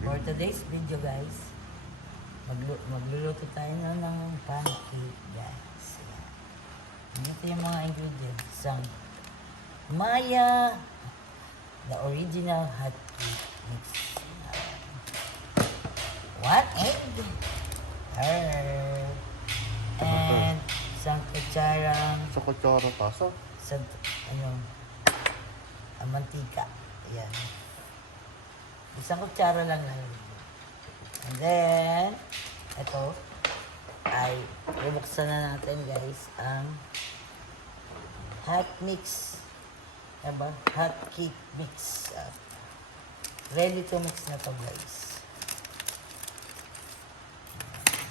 For today's video guys, magluluto tayo ng pancake guys. Yan. Ito yung mga ingredients. Isang Maya, the original hot cake mix. 1 egg. And isang kutsarang Sa kutsara tasa. sa mantika. Ayan. Isang kutsara lang na yun. And then, ito, ay bubuksan na natin guys ang hot mix. Diba? Hot cake mix. Ready to mix na to guys.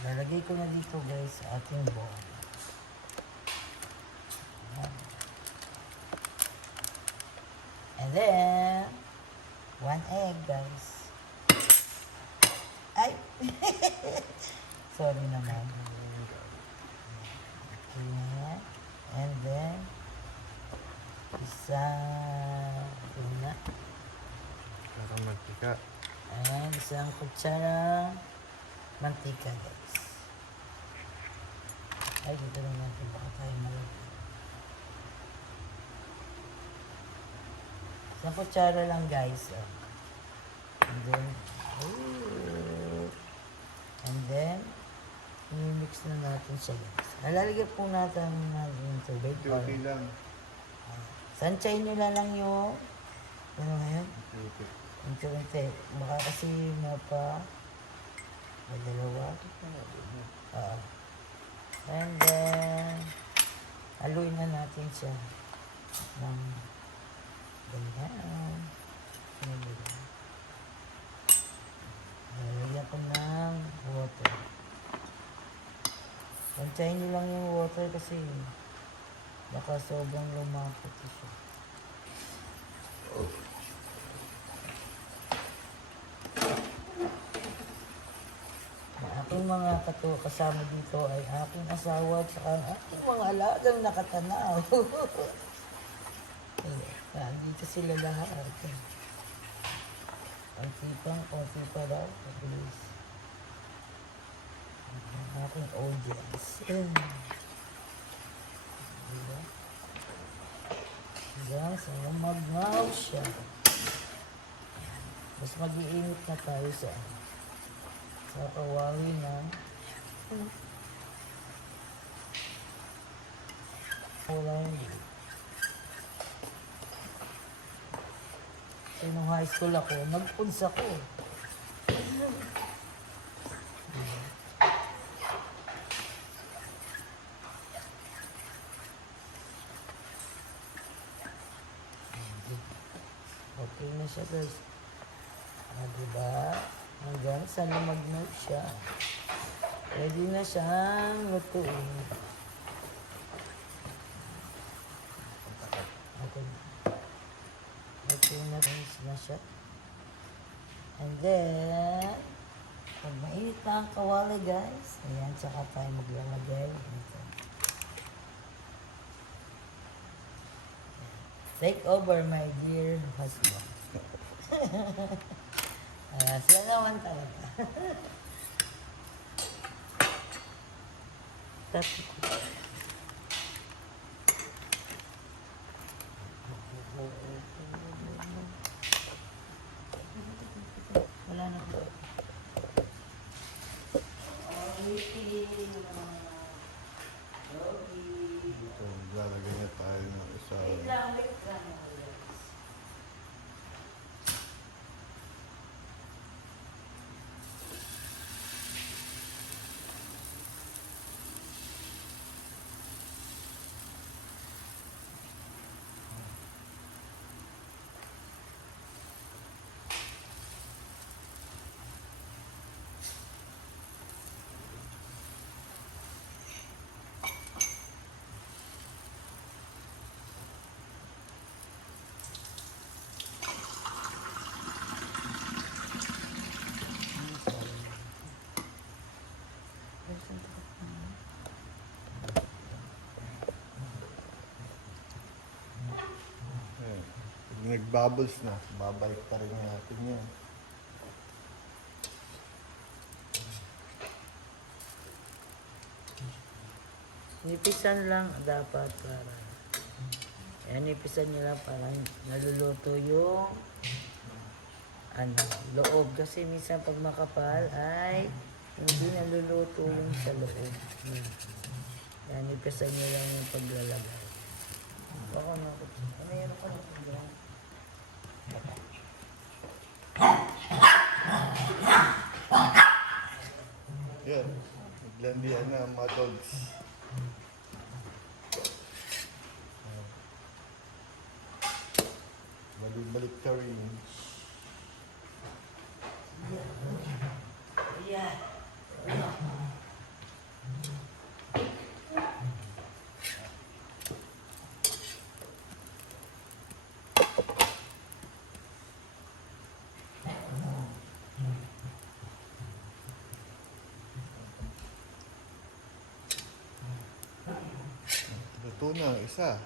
Lalagay ko na dito guys ating bowl. And then, 1 egg, guys. Ay! Sorry naman. Okay. And then, tuna. Parang mantika. And isang kutsara mantika, guys. Ay, dito lang natin. Baka tayo malagay. Isang kutsara lang guys. And then, i-mix na natin siya guys. Nalalagyan po natin ng tubig. Okay lang. Sanchay nyo na lang yung ano ngayon? Okay. Unti-unti. Baka kasi may dalawa. And then, haluin na natin siya ng ganyan. Nalagyan ko ng water. Pantayin nyo lang yung water kasi baka sobrang lumakot siya. Ang aking mga kasama dito ay aking asawa at saka ang aking mga alagang nakatanaw. Dito sila lahat. Konti pa daw. Please. Ang aking audience. Diba? Guys, mag-wow siya. Mas mag-iinit na tayo sa kawawi na wala hindi. So, nung high school ako, nag-puns ako. Okay na siya guys. Diba? Hanggang sa lumagnog siya. Ready na siyang lutuin. Okay na siya. And then, pag mainit na ang kawali guys, ayan, tsaka tayo maglalagay dito. Take over my dear husband. Sila naman talaga. Tapos wala na po. Ito, lalagay na tayo ng isang nag-bubbles na, babalik pa rin natin yan. Nipisan lang dapat para. Ayan, nipisan nyo lang para naluluto yung loob. Kasi minsan pag makapal ay hindi naluluto yung sa loob. Ayan, nipisan nyo lang yung paglalagay. Baka na ako. Mayroon ka na dyan. Yan. Naglandian na ang mga dogs. Balik-balik ka rin. Ayan. Luto na ang isa.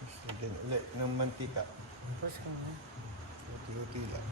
Tapos lagyan ulit ng mantika. Tapos ka na. Uti-uti lang.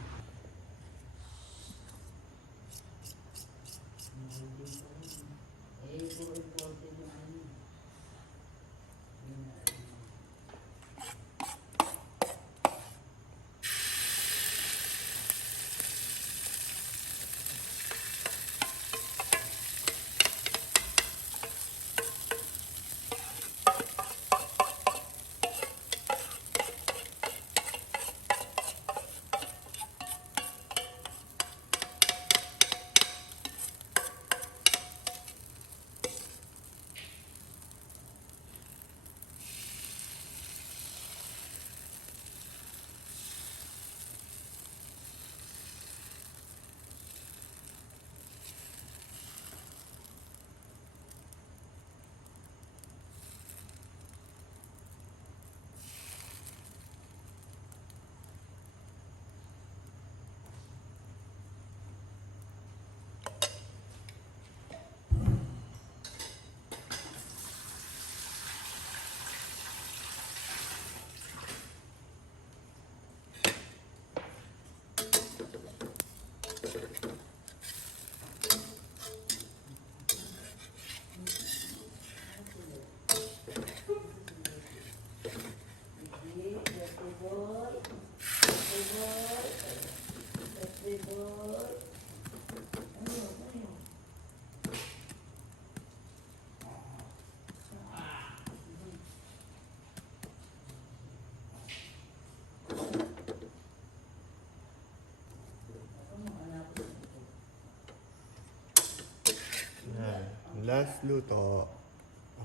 Yan. Last luto.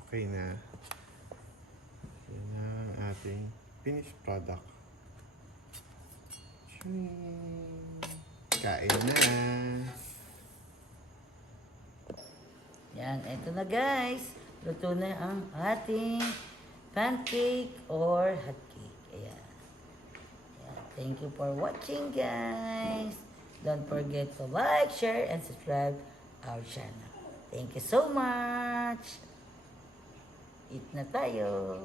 Okay na. Yan na ang ating finished product. Tsching! Kain na. Yan, eto na guys. Luto na ang ating pancake or hot cake. Ayan. Ayan. Thank you for watching guys. Don't forget to like, share, and subscribe our channel. Thank you so much. Eat na tayo.